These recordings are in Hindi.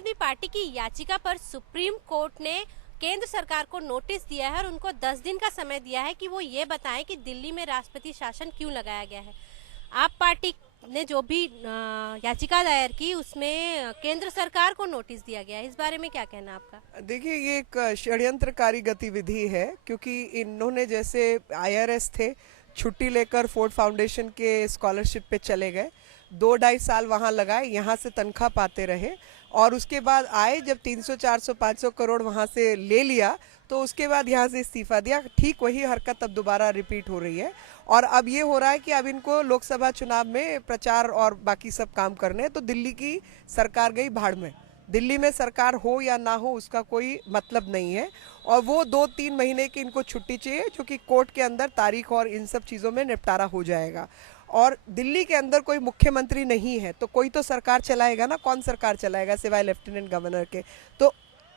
आदमी पार्टी की याचिका पर सुप्रीम कोर्ट ने केंद्र सरकार को नोटिस दिया है और उनको 10 दिन का समय दिया है कि वो ये बताएं कि दिल्ली में राष्ट्रपति शासन क्यों लगाया गया है। आप पार्टी ने जो भी याचिका दायर की उसमें केंद्र सरकार को नोटिस दिया गया है, इस बारे में क्या कहना आपका? देखिए, ये एक षड्यंत्रकारी गतिविधि है, क्योंकि इन्होंने जैसे आईआरएस थे, छुट्टी लेकर फोर्ड फाउंडेशन के स्कॉलरशिप पे चले गए, 2-2.5 साल वहाँ लगाए, यहाँ से तनख्वाह पाते रहे और उसके बाद आए जब 300 400 500 करोड़ वहाँ से ले लिया तो उसके बाद यहाँ से इस्तीफा दिया। ठीक वही हरकत अब दोबारा रिपीट हो रही है और अब ये हो रहा है कि अब इनको लोकसभा चुनाव में प्रचार और बाकी सब काम करने हैं। तो दिल्ली की सरकार गई भाड़ में। दिल्ली में सरकार हो या ना हो उसका कोई मतलब नहीं है और वो 2-3 महीने की इनको छुट्टी चाहिए, जो कि कोर्ट के अंदर तारीख और इन सब चीज़ों में निपटारा हो जाएगा। और दिल्ली के अंदर कोई मुख्यमंत्री नहीं है तो कोई तो सरकार चलाएगा ना, कौन सरकार चलाएगा सिवाय लेफ्टिनेंट गवर्नर के। तो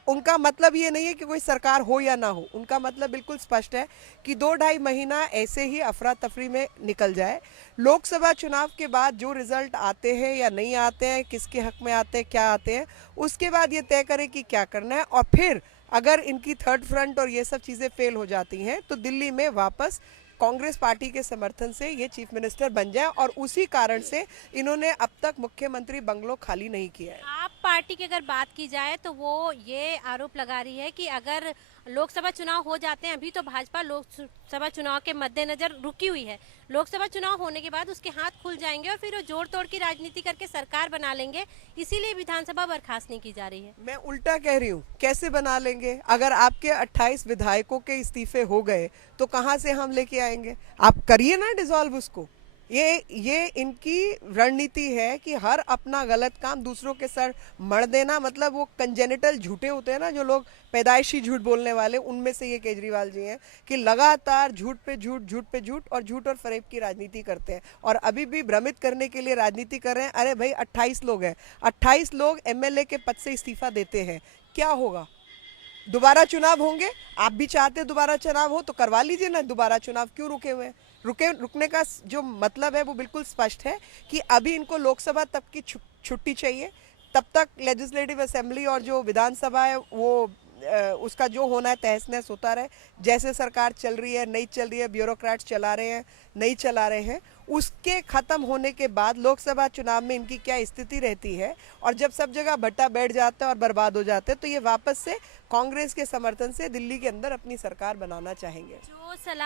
उनका मतलब ये नहीं है कि कोई सरकार हो या ना हो, उनका मतलब बिल्कुल स्पष्ट है कि 2-2.5 महीना ऐसे ही अफरा तफरी में निकल जाए। लोकसभा चुनाव के बाद जो रिजल्ट आते हैं या नहीं आते हैं, किसके हक में आते हैं, क्या आते हैं, उसके बाद ये तय करें कि क्या करना है। और फिर अगर इनकी थर्ड फ्रंट और ये सब चीज़ें फेल हो जाती हैं तो दिल्ली में वापस कांग्रेस पार्टी के समर्थन से ये चीफ मिनिस्टर बन जाए और उसी कारण से इन्होंने अब तक मुख्यमंत्री बंगलो खाली नहीं किया है। आप पार्टी की अगर बात की जाए तो वो ये आरोप लगा रही है कि अगर लोकसभा चुनाव हो जाते हैं, अभी तो भाजपा लोकसभा चुनाव के मद्देनजर रुकी हुई है, लोकसभा चुनाव होने के बाद उसके हाथ खुल जाएंगे और फिर वो जोड़ तोड़ की राजनीति करके सरकार बना लेंगे, इसीलिए विधानसभा बर्खास्त नहीं की जा रही है। मैं उल्टा कह रही हूँ, कैसे बना लेंगे? अगर आपके 28 विधायकों के इस्तीफे हो गए तो कहाँ से हम लेके आएंगे? आप करिए ना डिसॉल्व उसको। ये इनकी रणनीति है कि हर अपना गलत काम दूसरों के सर मढ़ देना। मतलब वो कंजेनिटल झूठे होते हैं ना, जो लोग पैदाइशी झूठ बोलने वाले, उनमें से ये केजरीवाल जी हैं कि लगातार झूठ पे झूठ, झूठ पे झूठ और झूठ और फरेब की राजनीति करते हैं और अभी भी भ्रमित करने के लिए राजनीति कर रहे हैं। अरे भाई, 28 लोग हैं, 28 लोग एमएलए के पद से इस्तीफा देते हैं, क्या होगा? दोबारा चुनाव होंगे? आप भी चाहते दोबारा चुनाव हो तो करवा लीजिए ना, दोबारा चुनाव क्यों रुके हुए हैं? रुकने का जो मतलब है वो बिल्कुल स्पष्ट है कि अभी इनको लोकसभा तक की छुट्टी चाहिए, तब तक लेजिस्लेटिव असेंबली और जो विधानसभा है वो उसका जो होना है तहस नहस होता रहे। जैसे सरकार चल रही है, नहीं चल रही है, ब्यूरोक्रेट्स चला रहे हैं, नहीं चला रहे हैं, उसके खत्म होने के बाद लोकसभा चुनाव में इनकी क्या स्थिति रहती है और जब सब जगह भट्टा बैठ जाता है और बर्बाद हो जाते हैं तो ये वापस से कांग्रेस के समर्थन से दिल्ली के अंदर अपनी सरकार बनाना चाहेंगे। जो सलाह